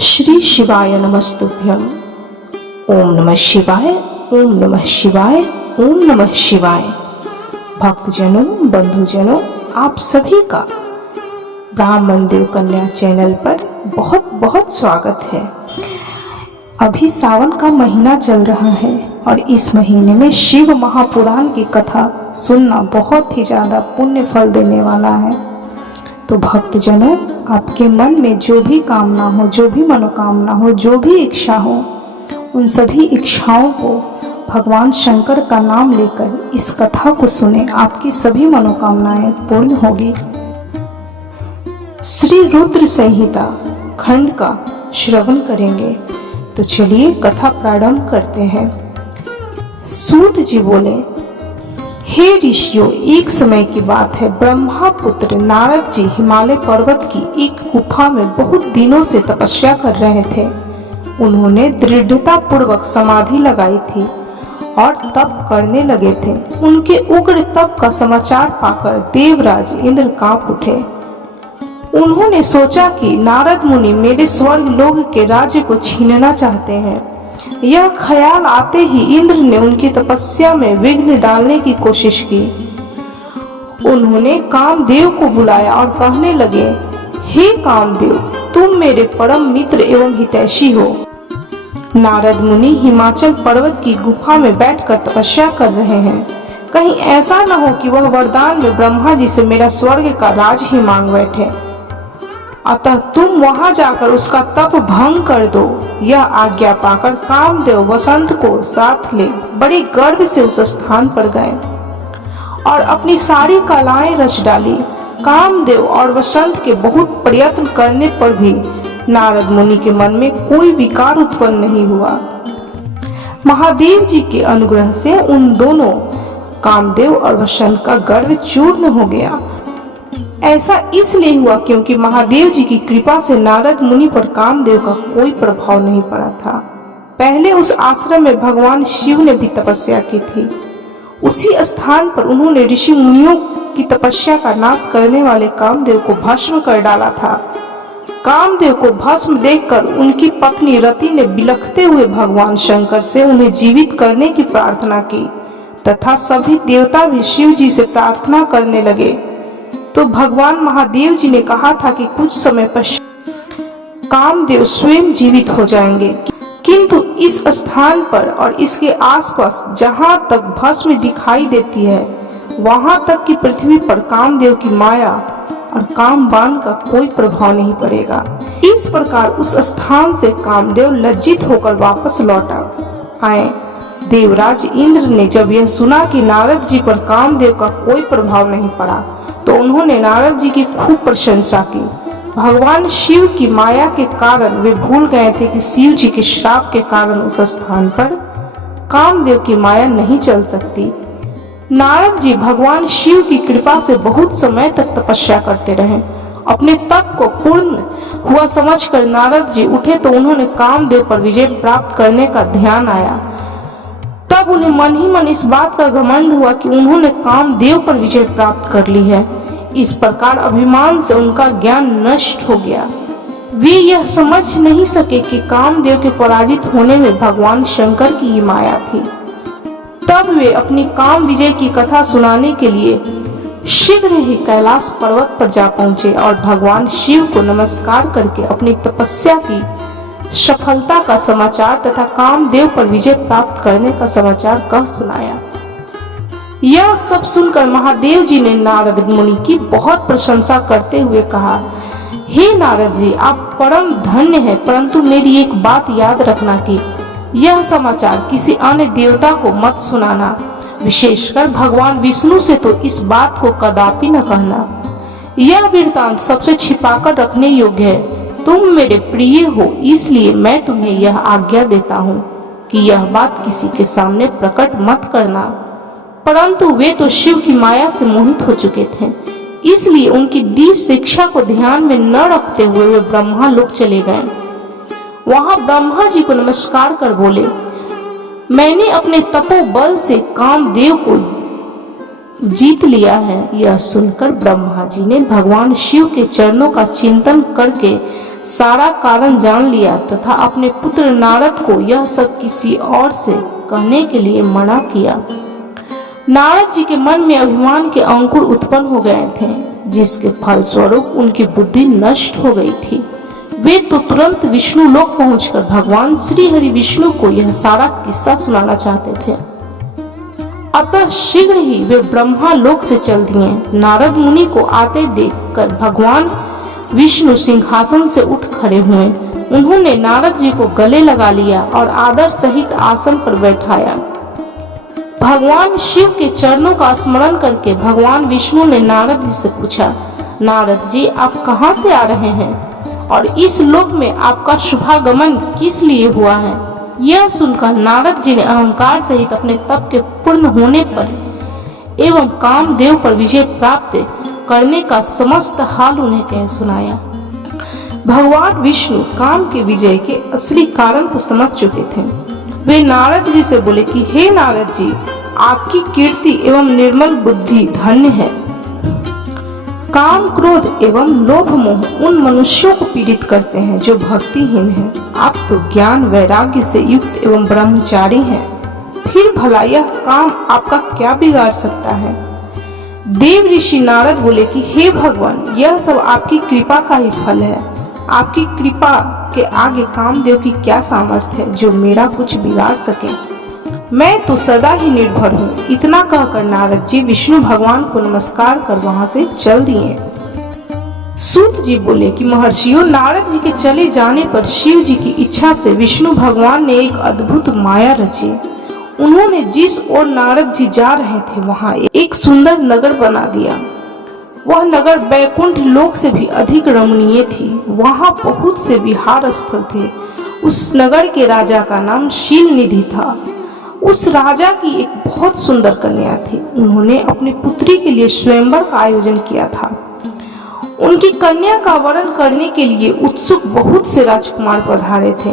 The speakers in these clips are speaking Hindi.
श्री शिवाय नमस्तुभ्यं। ओम नमः शिवाय, ओम नमः शिवाय, ओम नमः शिवाय। भक्तजनों, बंधुजनों, आप सभी का ब्राह्मण देव कन्या चैनल पर बहुत बहुत स्वागत है। अभी सावन का महीना चल रहा है और इस महीने में शिव महापुराण की कथा सुनना बहुत ही ज़्यादा पुण्य फल देने वाला है। तो भक्तजनों, आपके मन में जो भी कामना हो, जो भी मनोकामना हो, जो भी इच्छा हो, उन सभी इच्छाओं को भगवान शंकर का नाम लेकर इस कथा को सुने, आपकी सभी मनोकामनाएं पूर्ण होगी। श्री रुद्र संहिता खंड का श्रवण करेंगे। तो चलिए कथा प्रारंभ करते हैं। सूत जी बोले, हे ऋषियों, एक समय की बात है। ब्रह्मा पुत्र नारद जी हिमालय पर्वत की एक गुफा में बहुत दिनों से तपस्या कर रहे थे। उन्होंने दृढ़ता पूर्वक समाधि लगाई थी और तप करने लगे थे। उनके उग्र तप का समाचार पाकर देवराज इंद्र कांप उठे। उन्होंने सोचा कि नारद मुनि मेरे स्वर्ग लोक के राज्य को छीनना चाहते हैं। यह ख्याल आते ही इंद्र ने उनकी तपस्या में विघ्न डालने की कोशिश की। उन्होंने कामदेव को बुलाया और कहने लगे, हे कामदेव, तुम मेरे परम मित्र एवं हितैषी हो। नारद मुनि हिमाचल पर्वत की गुफा में बैठकर तपस्या कर रहे हैं। कहीं ऐसा न हो कि वह वरदान में ब्रह्मा जी से मेरा स्वर्ग का राज ही मांग बैठे। अतः तुम वहां जाकर उसका तप भंग कर दो। यह आज्ञा पाकर कामदेव वसंत को साथ ले बड़ी गर्व से उस स्थान पर गए और अपनी सारी कलाएं रच डाली। कामदेव और वसंत के बहुत प्रयत्न करने पर भी नारद मुनि के मन में कोई विकार उत्पन्न नहीं हुआ। महादेव जी के अनुग्रह से उन दोनों कामदेव और वसंत का गर्व चूर्ण हो गया। ऐसा इसलिए हुआ क्योंकि महादेव जी की कृपा से नारद मुनि पर कामदेव का कोई प्रभाव नहीं पड़ा था। पहले उस आश्रम में भगवान शिव ने भी तपस्या की थी। उसी स्थान पर उन्होंने ऋषि मुनियों की तपस्या का नाश करने वाले कामदेव को भस्म कर डाला था। कामदेव को भस्म देखकर उनकी पत्नी रति ने बिलखते हुए भगवान शंकर से उन्हें जीवित करने की प्रार्थना की तथा सभी देवता भी शिव जी से प्रार्थना करने लगे। तो भगवान महादेव जी ने कहा था कि कुछ समय पश्चात कामदेव स्वयं जीवित हो जाएंगे। किंतु इस स्थान पर और इसके आसपास जहां तक भस्म दिखाई देती है, वहां तक की पृथ्वी पर कामदेव की माया और कामबाण का कोई प्रभाव नहीं पड़ेगा। इस प्रकार उस स्थान से कामदेव लज्जित होकर वापस लौट आए। देवराज इंद्र ने जब यह सुना कि नारद जी पर कामदेव का कोई प्रभाव नहीं पड़ा, तो उन्होंने नारद जी की खूब प्रशंसा की। भगवान शिव की माया के कारण वे भूल गए थे कि शिव जी के श्राप के कारण उस स्थान पर कामदेव की माया नहीं चल सकती। नारद जी भगवान शिव की कृपा से बहुत समय तक तपस्या करते रहे। अपने तप को पूर्ण हुआ समझकर नारद जी उठे तो उन्होंने कामदेव पर विजय प्राप्त करने का ध्यान आया। तब उन्हें मन ही मन इस बात का घमंड हुआ कि उन्होंने कामदेव पर विजय प्राप्त कर ली है। इस प्रकार अभिमान से उनका ज्ञान नष्ट हो गया। वे यह समझ नहीं सके कि कामदेव के पराजित होने में भगवान शंकर की ही माया थी। तब वे अपनी काम विजय की कथा सुनाने के लिए शीघ्र ही कैलाश पर्वत पर जा पहुंचे और भगवान शिव को नमस्कार करके अपनी तपस्या की सफलता का समाचार तथा कामदेव पर विजय प्राप्त करने का समाचार कह सुनाया। यह सब सुनकर महादेव जी ने नारद मुनि की बहुत प्रशंसा करते हुए कहा, हे नारद जी, आप परम धन्य हैं, परंतु मेरी एक बात याद रखना कि यह समाचार किसी अन्य देवता को मत सुनाना, विशेषकर भगवान विष्णु से तो इस बात को कदापि न कहना। यह वृत्तांत सबसे छिपाकर रखने योग्य है। तुम मेरे प्रिय हो, इसलिए मैं तुम्हें यह आज्ञा देता हूँ कि यह बात किसी के सामने प्रकट मत करना। परंतु वे तो शिव की माया से मोहित हो चुके थे, इसलिए उनकी दी शिक्षा को ध्यान में न रखते हुए वे ब्रह्मा लोक चले गए। वहां ब्रह्मा जी को नमस्कार कर बोले, मैंने अपने तपोबल से कामदेव को जीत लिया है। यह सुनकर ब्रह्मा जी ने भगवान शिव के चरणों का चिंतन करके सारा कारण जान लिया तथा अपने पुत्र नारद को यह सब किसी और से कहने के लिए मना किया। नारद जी के मन में अभिमान के अंकुर उत्पन्न हो गए थे, जिसके फलस्वरूप उनकी बुद्धि नष्ट हो गई थी। वे तो तुरंत विष्णु लोक पहुंचकर भगवान श्री हरि विष्णु को यह सारा किस्सा सुनाना चाहते थे। अतः शीघ्र ही वे ब्रह्मा लोक से चल दिए। नारद मुनि को आते देखकर भगवान विष्णु सिंहासन से उठ खड़े हुए। उन्होंने नारद जी को गले लगा लिया और आदर सहित आसन पर बैठाया। भगवान शिव के चरणों का स्मरण करके भगवान विष्णु ने नारद जी से पूछा, नारद जी आप कहाँ से आ रहे हैं और इस लोक में आपका शुभागमन किस लिए हुआ है? यह सुनकर नारद जी ने अहंकार सहित अपने तप के पूर्ण होने पर एवं कामदेव पर विजय प्राप्त करने का समस्त हाल उन्हें कह सुनाया। भगवान विष्णु काम के विजय के असली कारण को समझ चुके थे। वे नारद जी से बोले कि हे नारद जी, आपकी कीर्ति एवं निर्मल बुद्धि धन्य है। काम क्रोध एवं लोभ मोह उन मनुष्यों को पीड़ित करते हैं जो भक्तिहीन हैं। आप तो ज्ञान वैराग्य से युक्त एवं ब्रह्मचारी हैं, फिर भला यह काम आपका क्या बिगाड़ सकता है? देव ऋषि नारद बोले कि हे भगवान, यह सब आपकी कृपा का ही फल है। आपकी कृपा के आगे कामदेव की क्या सामर्थ्य है जो मेरा कुछ बिगाड़ सके? मैं तो सदा ही निर्भर हूँ। इतना कहकर नारद जी विष्णु भगवान को नमस्कार कर वहां से चल दिए। सूत जी बोले कि महर्षियों, नारद जी के चले जाने पर शिव जी की इच्छा से विष्णु भगवान ने एक अद्भुत माया रची। उन्होंने जिस ओर नारद जी जा रहे थे वहां एक सुंदर नगर बना दिया। वह नगर बैकुंठ लोक से भी अधिक रमणीय थी। वहां बहुत से विहार स्थल थे। उस नगर के राजा का नाम शील निधि था। उस राजा की एक बहुत सुंदर कन्या थी। उन्होंने अपनी पुत्री के लिए स्वयंवर का आयोजन किया था। उनकी कन्या का वरण करने के लिए उत्सुक बहुत से राजकुमार पधारे थे।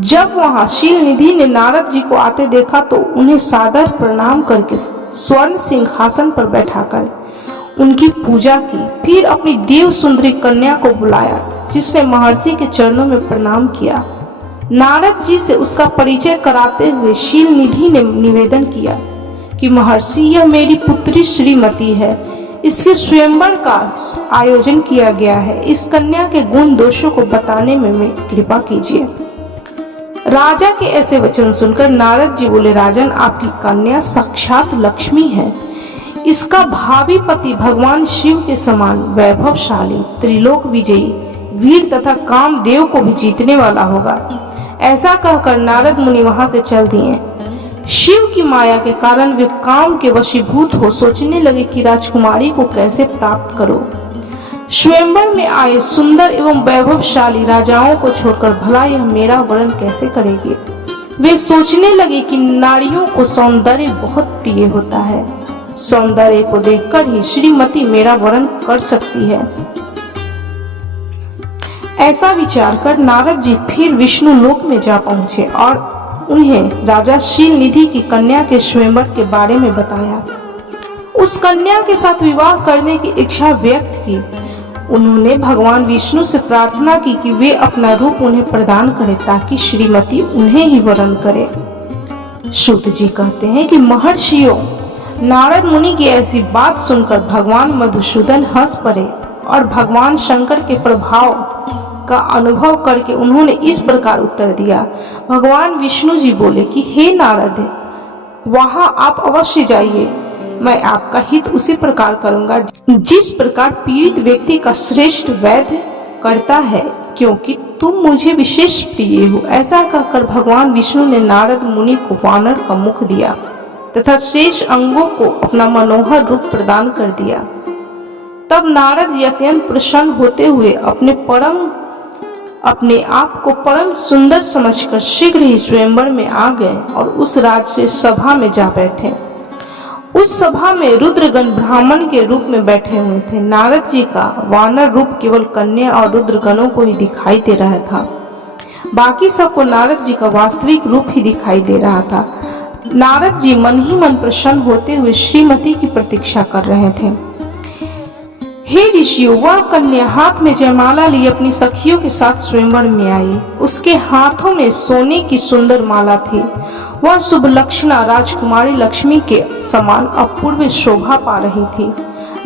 जब वहां शील निधि ने नारद जी को आते देखा तो उन्हें सादर प्रणाम करके स्वर्ण सिंहासन पर बैठाकर उनकी पूजा की। फिर अपनी देव सुंदरी कन्या को बुलाया, जिसने महर्षि के चरणों में प्रणाम किया। नारद जी से उसका परिचय कराते हुए शील निधि ने निवेदन किया कि महर्षि, यह मेरी पुत्री श्रीमती है। इसके स्वयंवर का आयोजन किया गया है। इस कन्या के गुण दोषों को बताने में कृपा कीजिए। राजा के ऐसे वचन सुनकर नारद जी बोले, राजन, आपकी कन्या साक्षात लक्ष्मी है। इसका भावी पति भगवान शिव के समान वैभवशाली, त्रिलोक विजयी, वीर तथा कामदेव को भी जीतने वाला होगा। ऐसा कहकर नारद मुनि वहां से चल दिए। शिव की माया के कारण वे काम के वशीभूत हो सोचने लगे कि राजकुमारी को कैसे प्राप्त करो। स्वयंवर में आए सुंदर एवं वैभवशाली राजाओं को छोड़कर भला यह मेरा वरण कैसे करेगी? वे सोचने लगे कि नारियों को सौंदर्य बहुत प्रिय होता है। सौंदर्य को देखकर ही श्रीमती मेरा वरण कर सकती है। ऐसा विचार कर नारद जी फिर विष्णु लोक में जा पहुंचे और उन्हें राजा शील निधि की कन्या के स्वयंवर के बारे में बताया। उस कन्या के साथ विवाह करने की इच्छा व्यक्त की। उन्होंने भगवान विष्णु से प्रार्थना की कि वे अपना रूप उन्हें प्रदान करें ताकि श्रीमती उन्हें ही वरण करे। सूत जी कहते हैं कि महर्षियों, नारद मुनि की ऐसी बात सुनकर भगवान मधुसूदन हंस पड़े और भगवान शंकर के प्रभाव का अनुभव करके उन्होंने इस प्रकार उत्तर दिया। भगवान विष्णु जी बोले कि हे नारद, वहां आप अवश्य जाइए। मैं आपका हित उसी प्रकार करूंगा जिस प्रकार पीड़ित व्यक्ति का श्रेष्ठ वैद्य करता है, क्योंकि तुम मुझे विशेष प्रिय हो। ऐसा कहकर भगवान विष्णु ने नारद मुनि को वानर का मुख दिया तथा शेष अंगों को अपना मनोहर रूप प्रदान कर दिया। तब नारद जी अत्यंत प्रसन्न होते हुए अपने आप को परम सुंदर समझकर शीघ्र ही स्वयंवर में आ गए और उस राज्य सभा में जा बैठे। उस सभा में रुद्रगण ब्राह्मण के रूप में बैठे हुए थे। नारद जी का वानर रूप केवल कन्या और रुद्रगणों को ही दिखाई दे रहा था। बाकी सबको नारद जी का वास्तविक रूप ही दिखाई दे रहा था। नारद जी मन ही मन प्रसन्न होते हुए श्रीमती की प्रतीक्षा कर रहे थे। हे ऋषियों, वह कन्या हाथ में जयमाला लिए अपनी सखियों के साथ स्वयंवर में आई। उसके हाथों में सोने की सुंदर माला थी। वह शुभ लक्षणा राजकुमारी लक्ष्मी के समान अपूर्व शोभा पा रही थी।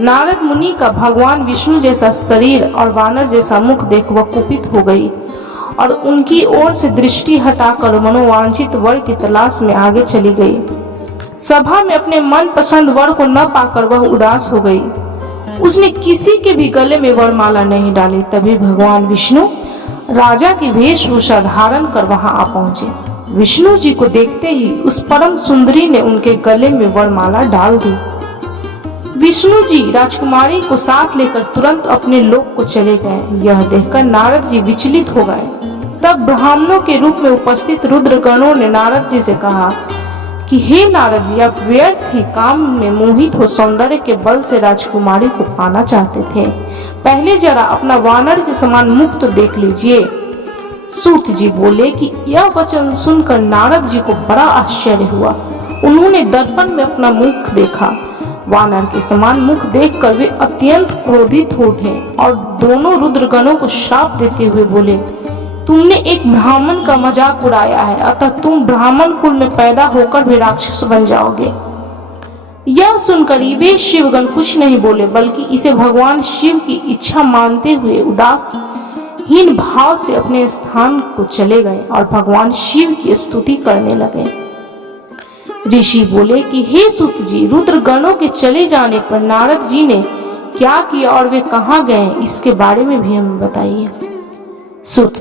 नारद मुनि का भगवान विष्णु जैसा शरीर और वानर जैसा मुख देख वह कुपित हो गई और उनकी ओर से दृष्टि हटाकर मनोवांछित वर की तलाश में आगे चली गई। सभा में अपने मन पसंद वर को न पाकर वह उदास हो गई। उसने किसी के भी गले में वरमाला नहीं डाली। तभी भगवान विष्णु राजा की वेशभूषा धारण कर वहां आ पहुंचे। विष्णु जी को देखते ही उस परम सुंदरी ने उनके गले में वरमाला डाल दी। विष्णु जी राजकुमारी को साथ लेकर तुरंत अपने लोक को चले गए। यह देखकर नारद जी विचलित हो गए। तब ब्राह्मणों के रूप में उपस्थित रुद्रगणों ने नारद जी से कहा कि हे नारद जी, आप व्यर्थ ही काम में मोहित हो सौंदर्य के बल से राजकुमारी को पाना चाहते थे। पहले जरा अपना वानर के समान मुख तो देख लीजिए। सूत जी बोले कि यह वचन सुनकर नारद जी को बड़ा आश्चर्य हुआ। उन्होंने दर्पण में अपना मुख देखा। वानर के समान मुख देखकर वे अत्यंत क्रोधित हो उठे और दोनों रुद्रगणों को श्राप देते हुए बोले, तुमने एक ब्राह्मण का मजाक उड़ाया है, अतः तुम ब्राह्मण कुल में पैदा होकर भी राक्षस बन जाओगे। यह सुनकर वे शिवगण कुछ नहीं बोले, बल्कि इसे भगवान शिव की इच्छा मानते हुए उदासहीन भाव से अपने स्थान को चले गए और भगवान शिव की स्तुति करने लगे। ऋषि बोले कि हे सूत जी, रुद्रगणों के चले जाने पर नारद जी ने क्या किया और वे कहाँ गए, इसके बारे में भी हमें बताइए। सूत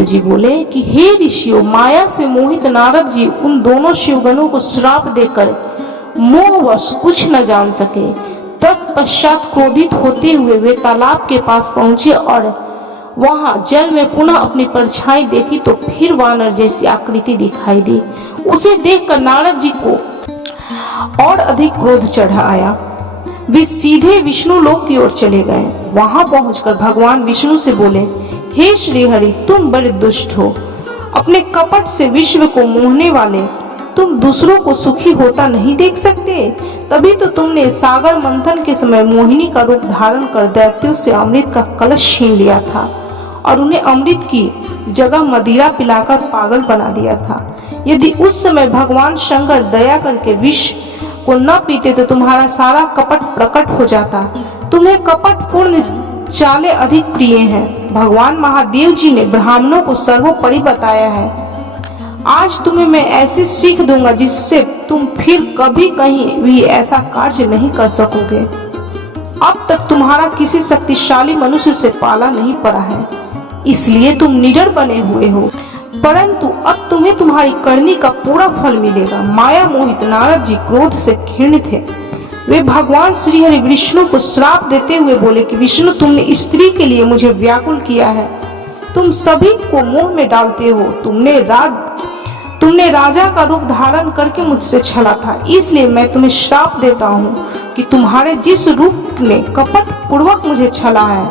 जी बोले कि हे ऋषियों, माया से मोहित नारद जी उन दोनों शिवगणों को श्राप देकर मोहवश कुछ न जान सके। तत्पश्चात क्रोधित होते हुए वे तालाब के पास पहुंचे और वहां जल में पुनः अपनी परछाई देखी तो फिर वानर जैसी आकृति दिखाई दी। उसे देखकर नारद जी को और अधिक क्रोध चढ़ा आया। वे सीधे विष्णु लोक की ओर चले गए। वहां पहुंचकर भगवान विष्णु से बोले, हे श्रीहरि, तुम बड़े दुष्ट हो। अपने कपट से विश्व को मोहने वाले तुम दूसरों को सुखी होता नहीं देख सकते। तभी तो तुमने सागर मंथन के समय मोहिनी का रूप धारण कर दैत्यों से अमृत का कलश छीन लिया था और उन्हें अमृत की जगह मदिरा पिलाकर पागल बना दिया था। यदि उस समय भगवान शंकर दया करके विष को न पीते तो तुम्हारा सारा कपट प्रकट हो जाता। तुम्हें कपट पूर्ण चालें अधिक प्रिय हैं। भगवान महादेव जी ने ब्राह्मणों को सर्वोपरि बताया है। आज तुम्हें मैं ऐसी सीख दूंगा जिससे तुम फिर कभी कहीं भी ऐसा कार्य नहीं कर सकोगे। अब तक तुम्हारा किसी शक्तिशाली मनुष्य से पाला नहीं पड़ा है, इसलिए तुम निडर बने हुए हो, परंतु अब तुम्हें तुम्हारी करनी का पूरा फल मिलेगा। माया मोहित नारद जी क्रोध से क्षीण थे। वे भगवान श्री हरि विष्णु को श्राप देते हुए बोले कि विष्णु, तुमने स्त्री के लिए मुझे व्याकुल किया है। तुम सभी को मोह में डालते हो। तुमने राजा का रूप धारण करके मुझसे छला था, इसलिए मैं तुम्हें श्राप देता हूँ कि तुम्हारे जिस रूप ने कपट पूर्वक मुझे छला है,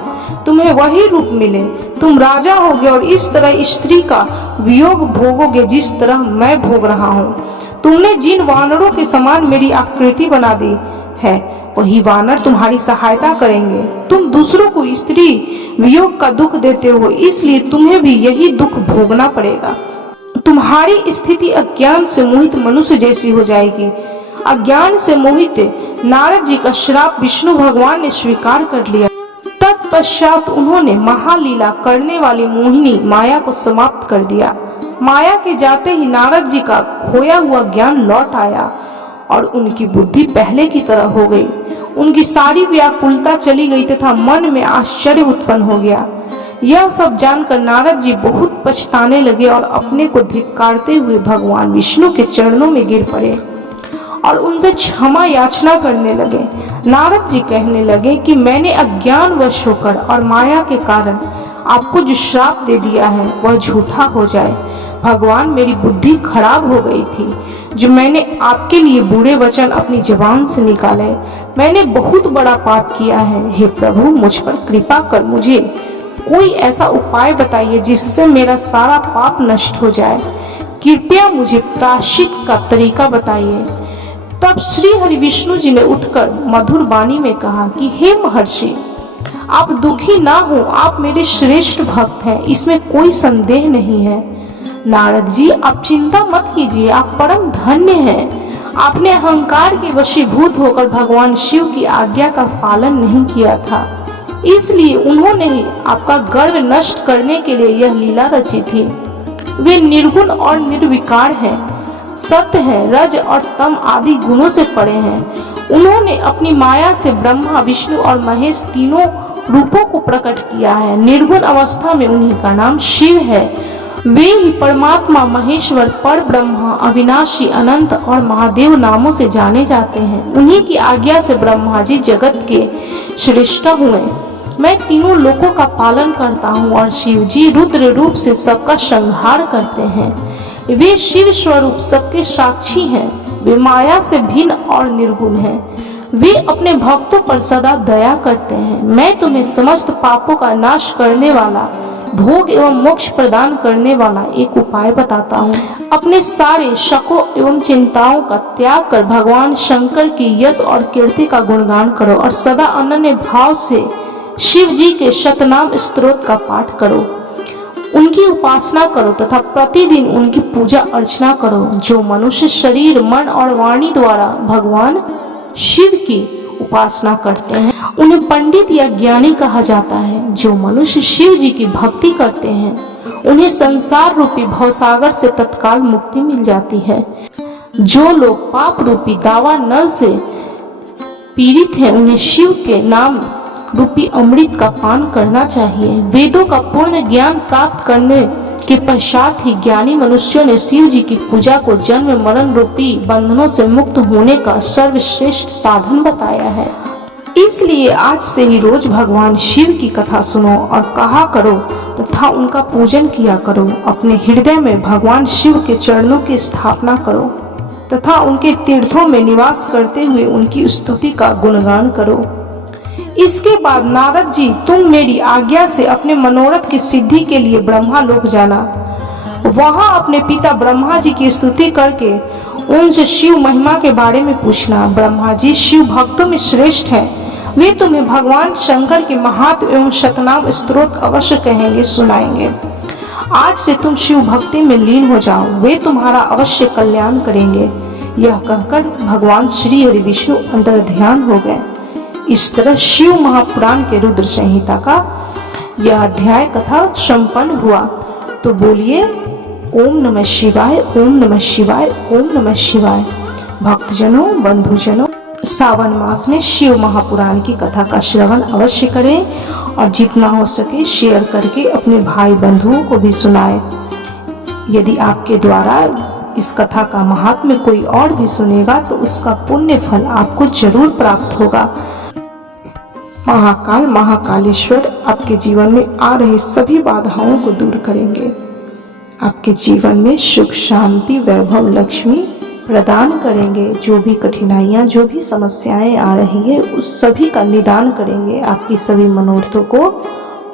तुम्हें वही रूप मिले। तुम राजा होगे और इस तरह स्त्री का वियोग भोगोगे जिस तरह मैं भोग रहा हूँ। तुमने जिन वानरों के समान मेरी आकृति बना दी है, वही वानर तुम्हारी सहायता करेंगे। तुम दूसरों को स्त्री वियोग का दुख देते हो, इसलिए तुम्हें भी यही दुख भोगना पड़ेगा। तुम्हारी स्थिति अज्ञान से मोहित मनुष्य जैसी हो जाएगी। अज्ञान से मोहित नारद जी का श्राप विष्णु भगवान ने स्वीकार कर लिया। तत्पश्चात उन्होंने महालीला करने वाली मोहिनी माया को समाप्त कर दिया। माया के जाते ही नारद जी का खोया हुआ ज्ञान लौट आया और उनकी बुद्धि पहले की तरह हो गई। उनकी सारी व्याकुलता चली गई तथा मन में आश्चर्य उत्पन्न हो गया। यह सब जानकर नारद जी बहुत पछताने लगे और अपने को धिक्कारते हुए भगवान विष्णु के चरणों में गिर पड़े और उनसे क्षमा याचना करने लगे। नारद जी कहने लगे कि मैंने अज्ञानवश होकर और माया के कारण आपको जो श्राप दे दिया है वह झूठा हो जाए। भगवान, मेरी बुद्धि खराब हो गई थी जो मैंने आपके लिए बुरे वचन अपनी जुबान से निकाले। मैंने बहुत बड़ा पाप किया है। हे प्रभु, मुझ पर कृपा कर मुझे कोई ऐसा उपाय बताइए जिससे मेरा सारा पाप नष्ट हो जाए। कृपया मुझे प्रायश्चित का तरीका बताइए। तब श्री हरि विष्णु जी ने उठकर मधुर वाणी में कहा कि हे महर्षि, आप दुखी ना हो, आप मेरे श्रेष्ठ भक्त हैं, इसमें कोई संदेह नहीं है। नारद जी, आप चिंता मत कीजिए, आप परम धन्य हैं। आपने अहंकार के वशीभूत होकर भगवान शिव की आज्ञा का पालन नहीं किया था, इसलिए उन्होंने ही आपका गर्व नष्ट करने के लिए यह लीला रची थी। वे निर्गुण और निर्विकार हैं, सत्य है, रज और तम आदि गुणों से परे हैं। उन्होंने अपनी माया से ब्रह्मा, विष्णु और महेश तीनों रूपों को प्रकट किया है। निर्गुण अवस्था में उन्हीं का नाम शिव है। वे ही परमात्मा, महेश्वर, पर ब्रह्मा, अविनाशी, अनंत और महादेव नामों से जाने जाते हैं। उन्हीं की आज्ञा से ब्रह्मा जी जगत के श्रेष्ठ हुए। मैं तीनों लोकों का पालन करता हूँ और शिव जी रुद्र रूप से सबका संहार करते हैं। वे शिव स्वरूप सबके साक्षी हैं। वे माया से भिन्न और निर्गुण हैं। वे अपने भक्तों पर सदा दया करते हैं। मैं तुम्हें समस्त पापों का नाश करने वाला, भोग एवं मोक्ष प्रदान करने वाला एक उपाय बताता हूँ। अपने सारे शकों एवं चिंताओं का त्याग कर भगवान शंकर की यश और कीर्ति का गुणगान करो और सदा अनन्य भाव से शिव जी के शतनाम स्तोत्र का पाठ करो, उनकी उपासना करो तथा प्रतिदिन उनकी पूजा अर्चना करो। जो मनुष्य शरीर, मन और वाणी द्वारा भगवान शिव की उपासना करते हैं, उन्हें पंडित या ज्ञानी कहा जाता है। जो मनुष्य शिव जी की भक्ति करते हैं, उन्हें संसार रूपी भवसागर से तत्काल मुक्ति मिल जाती है। जो लोग पाप रूपी दावा नल से पीड़ित हैं, उन्हें शिव के नाम रूपी अमृत का पान करना चाहिए। वेदों का पूर्ण ज्ञान प्राप्त करने के पश्चात ही ज्ञानी मनुष्यों ने शिव जी की पूजा को जन्म मरण रूपी बंधनों से मुक्त होने का सर्वश्रेष्ठ साधन बताया है। इसलिए आज से ही रोज भगवान शिव की कथा सुनो और कहा करो तथा उनका पूजन किया करो। अपने हृदय में भगवान शिव के चरणों की स्थापना करो तथा उनके तीर्थों में निवास करते हुए उनकी स्तुति का गुणगान करो। इसके बाद नारद जी, तुम मेरी आज्ञा से अपने मनोरथ की सिद्धि के लिए ब्रह्मा लोक जाना। वहां अपने पिता ब्रह्मा जी की स्तुति करके उनसे शिव महिमा के बारे में पूछना। ब्रह्मा जी शिव भक्तों में श्रेष्ठ हैं। वे तुम्हें भगवान शंकर के महात्म एवं शतनाम स्तोत्र अवश्य कहेंगे, सुनाएंगे। आज से तुम शिव भक्ति में लीन हो जाओ, वे तुम्हारा अवश्य कल्याण करेंगे। यह कहकर भगवान श्री हरि विष्णु अंतर ध्यान हो गए। इस तरह शिव महापुराण के रुद्र संहिता का यह अध्याय कथा संपन्न हुआ। तो बोलिए ओम नमः शिवाय, ओम नमः शिवाय, ओम नमः शिवाय। भक्तजनों, बंधुजनों, सावन मास में शिव महापुराण की कथा का श्रवण अवश्य करें और जितना हो सके शेयर करके अपने भाई बंधुओं को भी सुनाएं। यदि आपके द्वारा इस कथा का महात्म्य कोई और भी सुनेगा तो उसका पुण्य फल आपको जरूर प्राप्त होगा। महाकाल महाकालेश्वर आपके जीवन में आ रही सभी बाधाओं को दूर करेंगे। आपके जीवन में सुख, शांति, वैभव, लक्ष्मी प्रदान करेंगे। जो भी कठिनाइयां, जो भी समस्याएं आ रही है, उस सभी का निदान करेंगे। आपकी सभी मनोरथों को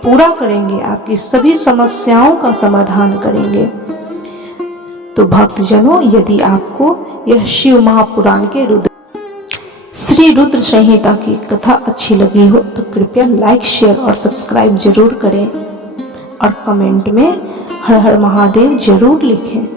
पूरा करेंगे, आपकी सभी समस्याओं का समाधान करेंगे। तो भक्तजनों, यदि आपको यह शिव महापुराण के श्री रुद्र संहिता की कथा अच्छी लगी हो तो कृपया लाइक, शेयर और सब्सक्राइब जरूर करें और कमेंट में हर हर महादेव जरूर लिखें।